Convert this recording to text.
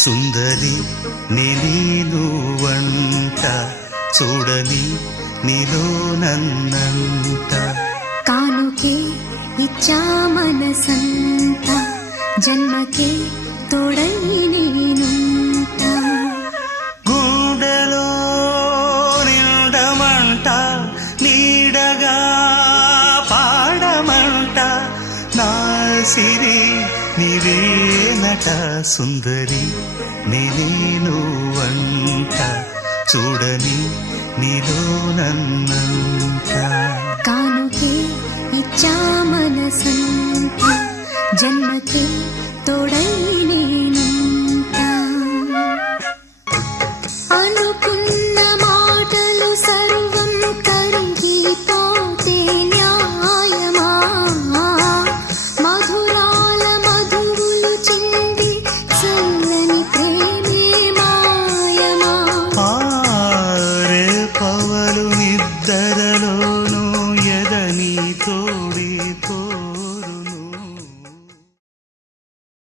సుందరి నీను వంట చూడని నీలో నన్నంట కానుకే ఇచ్చా మనసంత జన్మకే తోడై నేనుంట గుండెలో నిండమంట నీడగా పాడమంట నా సిరి నీవేనట సుందరి నేను వంట చూడని నీలో నన్నంట కానుకే ఇచ్చా మనసంత జన్మకే తోడై